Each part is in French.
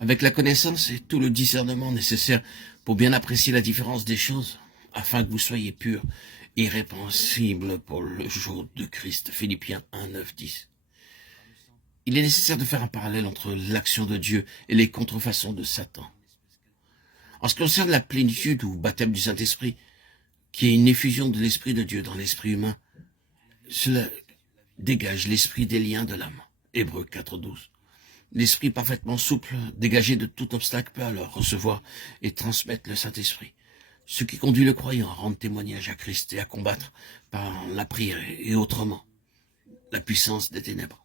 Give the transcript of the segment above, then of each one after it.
avec la connaissance et tout le discernement nécessaire pour bien apprécier la différence des choses, afin que vous soyez purs, irrépréhensibles pour le jour de Christ. Philippiens 1, 9, 10. Il est nécessaire de faire un parallèle entre l'action de Dieu et les contrefaçons de Satan. En ce qui concerne la plénitude ou baptême du Saint-Esprit, qui est une effusion de l'Esprit de Dieu dans l'esprit humain, cela dégage l'esprit des liens de l'âme. Hébreux 4, 12. L'esprit parfaitement souple, dégagé de tout obstacle, peut alors recevoir et transmettre le Saint-Esprit, ce qui conduit le croyant à rendre témoignage à Christ et à combattre par la prière et autrement la puissance des ténèbres.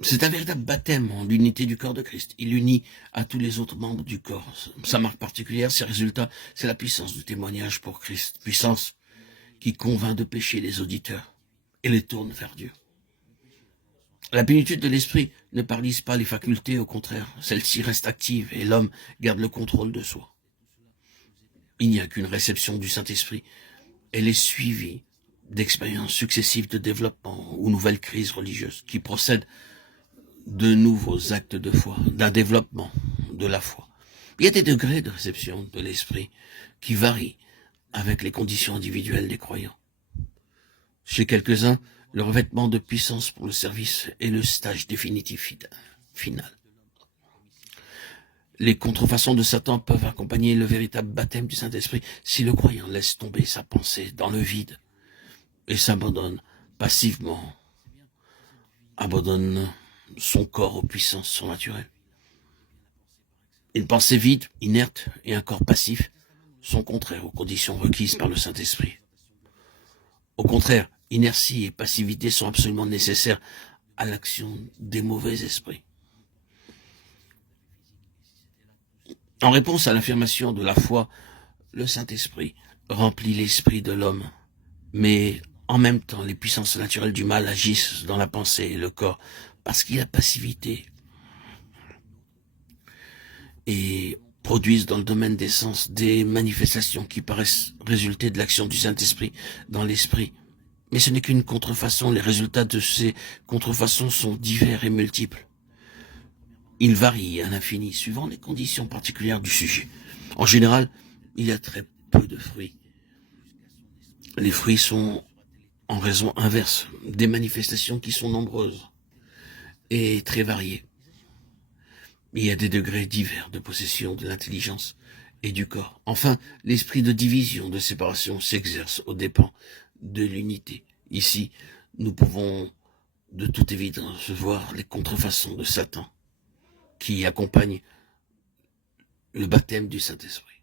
C'est un véritable baptême en l'unité du corps de Christ. Il unit à tous les autres membres du corps. Sa marque particulière, ses résultats, c'est la puissance du témoignage pour Christ. Puissance qui convainc de péché les auditeurs et les tourne vers Dieu. La plénitude de l'esprit ne paralyse pas les facultés, au contraire, celle-ci reste active et l'homme garde le contrôle de soi. Il n'y a qu'une réception du Saint-Esprit. Elle est suivie d'expériences successives de développement ou nouvelles crises religieuses qui procèdent de nouveaux actes de foi, d'un développement de la foi. Il y a des degrés de réception de l'esprit qui varient avec les conditions individuelles des croyants. Chez quelques-uns, le revêtement de puissance pour le service est le stage définitif final. Les contrefaçons de Satan peuvent accompagner le véritable baptême du Saint-Esprit si le croyant laisse tomber sa pensée dans le vide et s'abandonne passivement, abandonne son corps aux puissances surnaturelles. Une pensée vide, inerte et un corps passif sont contraires aux conditions requises par le Saint-Esprit. Au contraire, inertie et passivité sont absolument nécessaires à l'action des mauvais esprits. En réponse à l'affirmation de la foi, le Saint-Esprit remplit l'esprit de l'homme, mais en même temps, les puissances naturelles du mal agissent dans la pensée et le corps, parce qu'il y a passivité, et produisent dans le domaine des sens des manifestations qui paraissent résulter de l'action du Saint-Esprit dans l'esprit. Mais ce n'est qu'une contrefaçon, les résultats de ces contrefaçons sont divers et multiples. Ils varient à l'infini, suivant les conditions particulières du sujet. En général, il y a très peu de fruits. Les fruits sont en raison inverse, des manifestations qui sont nombreuses et très variées. Il y a des degrés divers de possession de l'intelligence et du corps. Enfin, l'esprit de division, de séparation s'exerce aux dépens de l'unité. Ici, nous pouvons de toute évidence voir les contrefaçons de Satan qui accompagnent le baptême du Saint-Esprit.